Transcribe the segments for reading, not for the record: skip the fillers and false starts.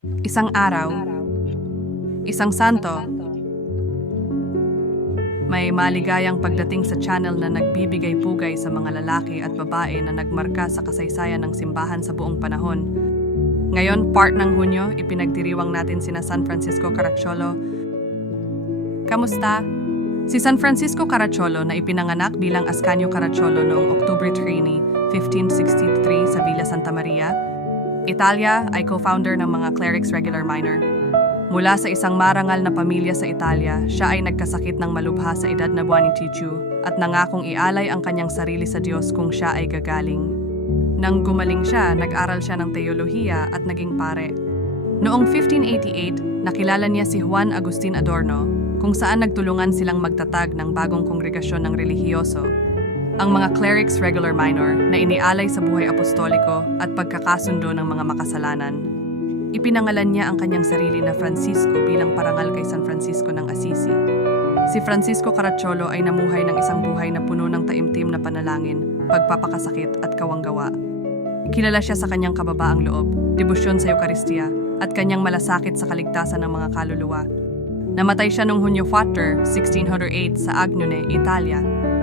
Isang araw, isang santo, may maligayang pagdating sa channel na nagbibigay pugay sa mga lalaki at babae na nagmarka sa kasaysayan ng simbahan sa buong panahon. Ngayon, part ng Hunyo, ipinagdiriwang natin sina San Francisco Caracciolo. Kamusta? Si San Francisco Caracciolo na ipinanganak bilang Ascanio Caracciolo noong October 3, 1563 sa Villa Santa Maria, Italia, ay co-founder ng mga Clerics Regular Minor. Mula sa isang marangal na pamilya sa Italia, siya ay nagkasakit ng malubha sa edad na 22 at nangakong ialay ang kanyang sarili sa Diyos kung siya ay gagaling. Nang gumaling siya, nag-aral siya ng teolohiya at naging pare. Noong 1588, nakilala niya si Juan Agustin Adorno, kung saan nagtulungan silang magtatag ng bagong kongregasyon ng relihiyoso, ang mga Clerics Regular Minor na inialay sa buhay apostoliko at pagkakasundo ng mga makasalanan. Ipinangalan niya ang kanyang sarili na Francisco bilang parangal kay San Francisco ng Assisi. Si Francisco Caracciolo ay namuhay ng isang buhay na puno ng taimtim na panalangin, pagpapakasakit at kawanggawa. Kilala siya sa kanyang kababaang loob, debosyon sa Eucharistia, at kanyang malasakit sa kaligtasan ng mga kaluluwa. Namatay siya noong Hunyo 4, 1608 sa Agnone, Italia,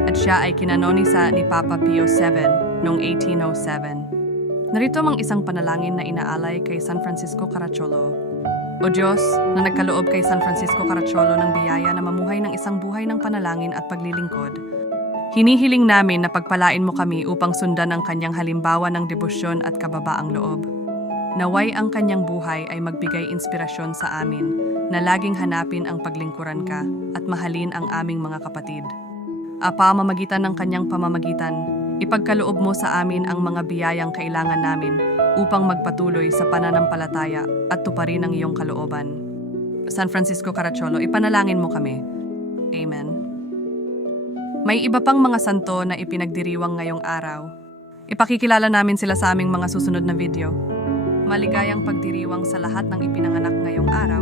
at siya ay kinanonisa ni Papa Pio VII noong 1807. Narito mang isang panalangin na inaalay kay San Francisco Caracciolo. O Diyos, na nagkaloob kay San Francisco Caracciolo ng biyaya na mamuhay ng isang buhay ng panalangin at paglilingkod, hinihiling namin na pagpalain mo kami upang sundan ang kanyang halimbawa ng debosyon at kababaang loob. Naway ang kanyang buhay ay magbigay inspirasyon sa amin na laging hanapin ang paglingkuran ka at mahalin ang aming mga kapatid. Pamamagitan ng kanyang pamamagitan, ipagkaloob mo sa amin ang mga biyayang kailangan namin upang magpatuloy sa pananampalataya at tuparin ang iyong kalooban. San Francisco Caracciolo, ipanalangin mo kami. Amen. May iba pang mga santo na ipinagdiriwang ngayong araw. Ipakikilala namin sila sa aming mga susunod na video. Maligayang pagdiriwang sa lahat ng ipinanganak ngayong araw.